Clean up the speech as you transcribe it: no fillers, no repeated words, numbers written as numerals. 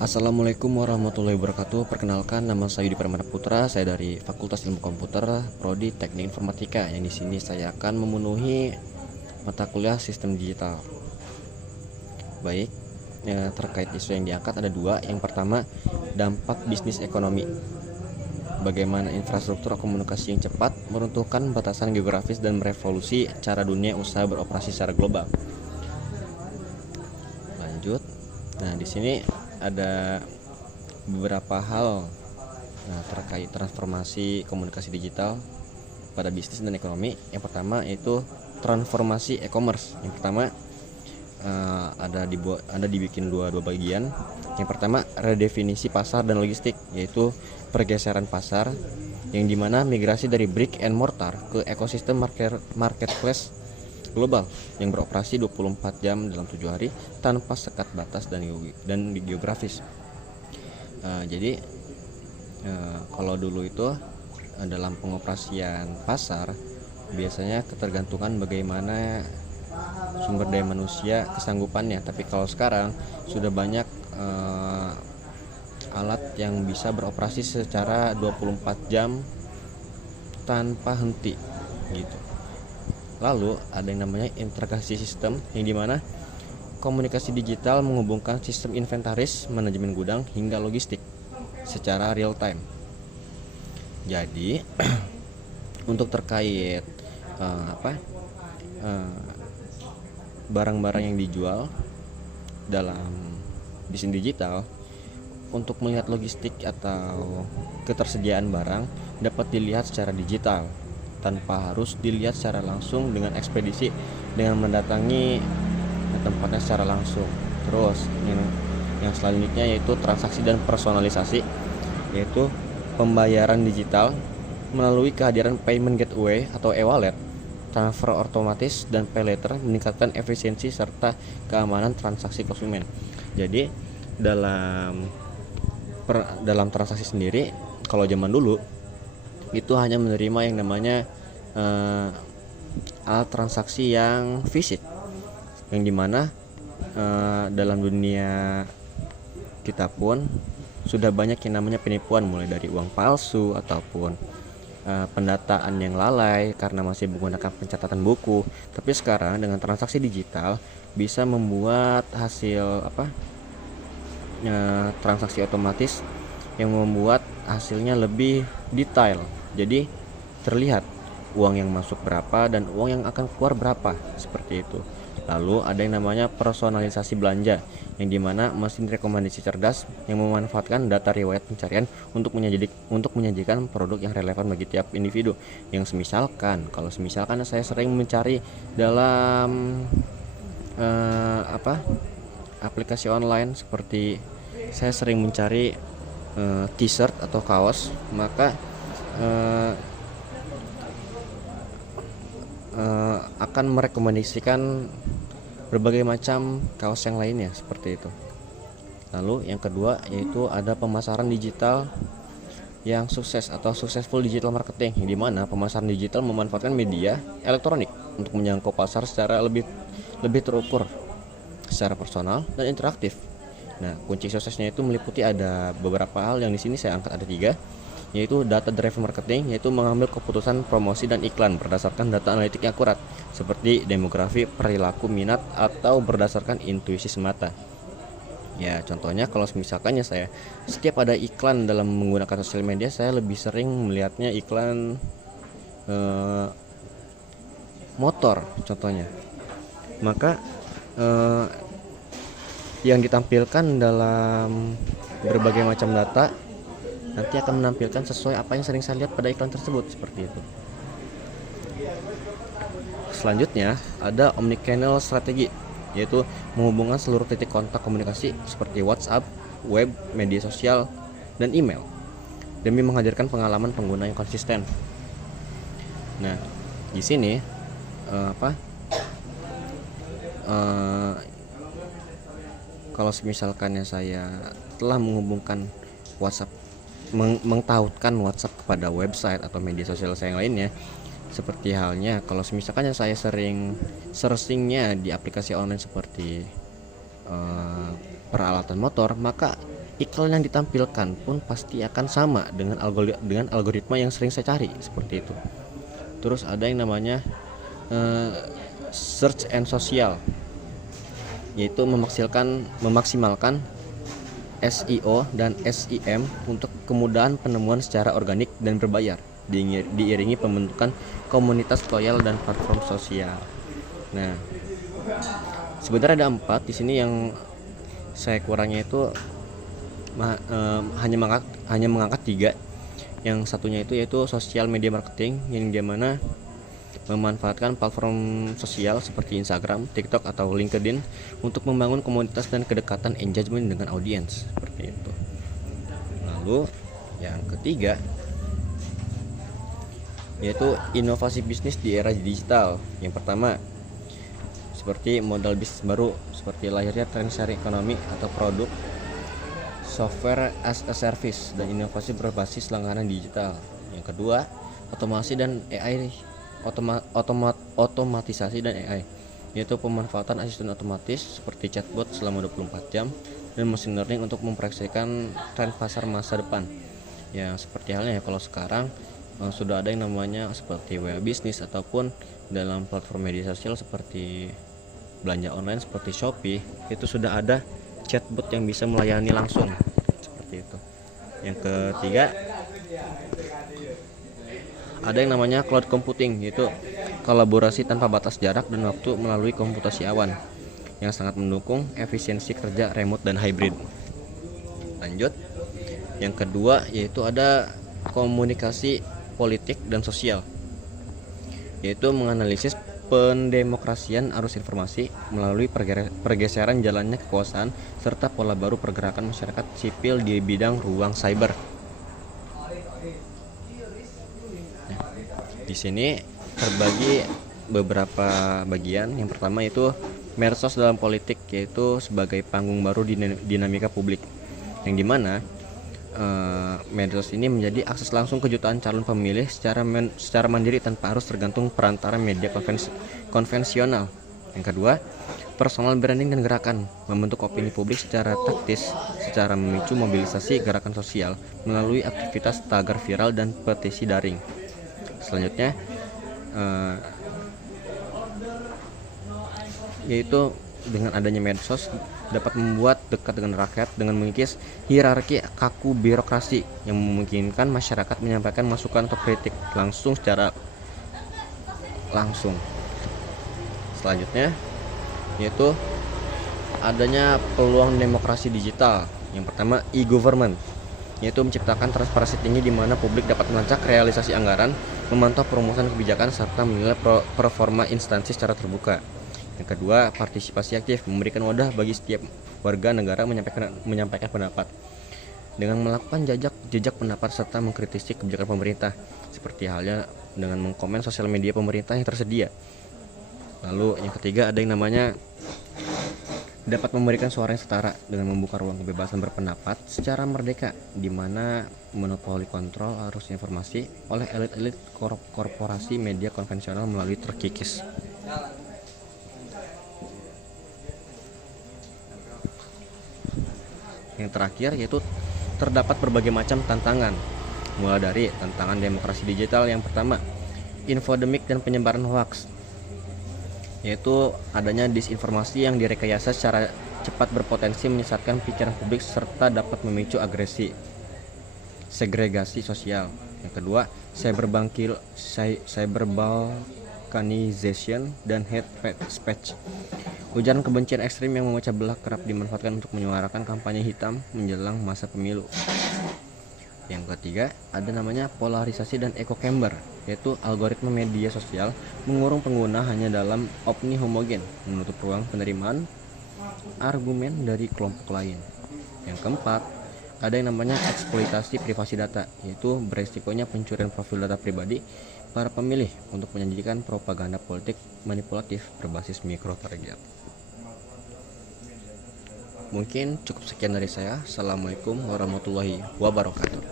Assalamualaikum warahmatullahi wabarakatuh. Perkenalkan, nama saya Yudi Pramana Putra. Saya dari Fakultas Ilmu Komputer, Prodi Teknik Informatika. Yang di sini saya akan memenuhi mata kuliah Sistem Digital. Baik, terkait isu yang diangkat ada dua. Yang pertama, dampak bisnis ekonomi. Bagaimana infrastruktur komunikasi yang cepat meruntuhkan batasan geografis dan merevolusi cara dunia usaha beroperasi secara global. Lanjut. Nah, di sini ada beberapa hal terkait transformasi komunikasi digital pada bisnis dan ekonomi. Yang pertama yaitu transformasi e-commerce. Yang pertama ada dibikin dua bagian. Yang pertama, redefinisi pasar dan logistik, yaitu pergeseran pasar yang dimana migrasi dari brick and mortar ke ekosistem marketplace global yang beroperasi 24 jam dalam 7 hari tanpa sekat batas dan geografis. Jadi kalau dulu itu dalam pengoperasian pasar biasanya ketergantungan bagaimana sumber daya manusia kesanggupannya, tapi kalau sekarang sudah banyak alat yang bisa beroperasi secara 24 jam tanpa henti gitu. Lalu ada yang namanya integrasi sistem, yang dimana komunikasi digital menghubungkan sistem inventaris, manajemen gudang hingga logistik secara real time. Jadi untuk terkait barang-barang yang dijual dalam bisnis digital, untuk melihat logistik atau ketersediaan barang dapat dilihat secara digital tanpa harus dilihat secara langsung dengan ekspedisi dengan mendatangi tempatnya secara langsung. Terus yang selanjutnya yaitu transaksi dan personalisasi, yaitu pembayaran digital melalui kehadiran payment gateway atau e-wallet, transfer otomatis dan pay later meningkatkan efisiensi serta keamanan transaksi konsumen. Jadi dalam transaksi sendiri, kalau zaman dulu itu hanya menerima yang namanya alat transaksi yang fisik, yang dimana dalam dunia kita pun sudah banyak yang namanya penipuan, mulai dari uang palsu ataupun pendataan yang lalai karena masih menggunakan pencatatan buku. Tapi sekarang dengan transaksi digital bisa membuat hasil transaksi otomatis yang membuat hasilnya lebih detail. Jadi terlihat uang yang masuk berapa dan uang yang akan keluar berapa, seperti itu. Lalu ada yang namanya personalisasi belanja, yang dimana mesin rekomendasi cerdas yang memanfaatkan data riwayat pencarian untuk menyajikan produk yang relevan bagi tiap individu. Yang kalau misalkan saya sering mencari dalam aplikasi online, seperti saya sering mencari t-shirt atau kaos, maka akan merekomendasikan berbagai macam kaos yang lainnya, seperti itu. Lalu yang kedua yaitu ada pemasaran digital yang sukses atau successful digital marketing, yang dimana pemasaran digital memanfaatkan media elektronik untuk menjangkau pasar secara lebih terukur, secara personal dan interaktif. Nah, kunci suksesnya itu meliputi ada beberapa hal, yang di sini saya angkat ada 3, yaitu data driven marketing, yaitu mengambil keputusan promosi dan iklan berdasarkan data analitik yang akurat seperti demografi, perilaku, minat, atau berdasarkan intuisi semata. Ya, contohnya kalau misalkan saya setiap ada iklan dalam menggunakan sosial media, saya lebih sering melihatnya iklan motor contohnya. Maka yang ditampilkan dalam berbagai macam data nanti akan menampilkan sesuai apa yang sering saya lihat pada iklan tersebut, seperti itu. Selanjutnya ada omnichannel strategi, yaitu menghubungkan seluruh titik kontak komunikasi seperti WhatsApp, web, media sosial, dan email demi menghadirkan pengalaman pengguna yang konsisten. Nah, di sini kalau misalkan saya telah menghubungkan WhatsApp, mengtautkan WhatsApp kepada website atau media sosial saya yang lainnya, seperti halnya kalau misalkan saya sering searchingnya di aplikasi online seperti peralatan motor, maka iklan yang ditampilkan pun pasti akan sama dengan algoritma yang sering saya cari, seperti itu. Terus ada yang namanya search and social, yaitu memaksimalkan SEO dan SEM untuk kemudahan penemuan secara organik dan berbayar, diiringi pembentukan komunitas loyal dan platform sosial. Nah, sebenarnya ada 4 di sini. Yang saya kurangnya itu hanya mengangkat 3. Yang satunya itu yaitu sosial media marketing, yang dimana memanfaatkan platform sosial seperti Instagram, TikTok, atau LinkedIn untuk membangun komunitas dan kedekatan engagement dengan audiens, seperti itu. Lalu yang ketiga yaitu inovasi bisnis di era digital. Yang pertama, seperti modal bisnis baru, seperti lahirnya tren sharing ekonomi atau produk software as a service dan inovasi berbasis langganan digital. Yang kedua, otomasi dan AI, otomatisasi dan AI, yaitu pemanfaatan asisten otomatis seperti chatbot selama 24 jam dan machine learning untuk memproyeksikan tren pasar masa depan. Yang seperti halnya kalau sekarang sudah ada yang namanya seperti web bisnis ataupun dalam platform media sosial seperti belanja online seperti Shopee, itu sudah ada chatbot yang bisa melayani langsung, seperti itu. Yang ketiga, ada yang namanya cloud computing, yaitu kolaborasi tanpa batas jarak dan waktu melalui komputasi awan yang sangat mendukung efisiensi kerja remote dan hybrid. Lanjut, yang kedua yaitu ada komunikasi politik dan sosial, yaitu menganalisis pendemokrasian arus informasi melalui pergeseran jalannya kekuasaan serta pola baru pergerakan masyarakat sipil di bidang ruang cyber. Nah, di sini terbagi beberapa bagian. Yang pertama itu medsos dalam politik, yaitu sebagai panggung baru dinamika publik, yang dimana medsos ini menjadi akses langsung ke jutaan calon pemilih secara mandiri tanpa harus tergantung perantara media konvensional. Yang kedua, personal branding dan gerakan, membentuk opini publik secara taktis, secara memicu mobilisasi gerakan sosial melalui aktivitas tagar viral dan petisi daring. Selanjutnya yaitu dengan adanya medsos dapat membuat dekat dengan rakyat dengan mengikis hierarki kaku birokrasi yang memungkinkan masyarakat menyampaikan masukan atau kritik langsung secara langsung. Selanjutnya yaitu adanya peluang demokrasi digital. Yang pertama, e-government, yaitu menciptakan transparansi tinggi di mana publik dapat melacak realisasi anggaran, memantau perumusan kebijakan serta menilai performa instansi secara terbuka. Yang kedua, partisipasi aktif, memberikan wadah bagi setiap warga negara menyampaikan pendapat dengan melakukan jejak pendapat serta mengkritisi kebijakan pemerintah, seperti halnya dengan mengkomen sosial media pemerintah yang tersedia. Lalu yang ketiga, ada yang namanya dapat memberikan suara yang setara dengan membuka ruang kebebasan berpendapat secara merdeka, di mana monopoli kontrol arus informasi oleh elit-elit korporasi media konvensional melalui terkikis. Yang terakhir yaitu terdapat berbagai macam tantangan, mulai dari tantangan demokrasi digital. Yang pertama, infodemik dan penyebaran hoax, yaitu adanya disinformasi yang direkayasa secara cepat berpotensi menyesatkan pikiran publik serta dapat memicu agresi, segregasi sosial. Yang kedua, cyberbalkanization dan hate speech, ujaran kebencian ekstrim yang memecah belah kerap dimanfaatkan untuk menyuarakan kampanye hitam menjelang masa pemilu. Yang ketiga, ada namanya polarisasi dan echo chamber, yaitu algoritma media sosial mengurung pengguna hanya dalam opini homogen, menutup ruang penerimaan argumen dari kelompok lain. Yang keempat, ada yang namanya eksploitasi privasi data, yaitu beresikonya pencurian profil data pribadi para pemilih untuk menyajikan propaganda politik manipulatif berbasis mikrotarget. Mungkin cukup sekian dari saya. Assalamualaikum warahmatullahi wabarakatuh.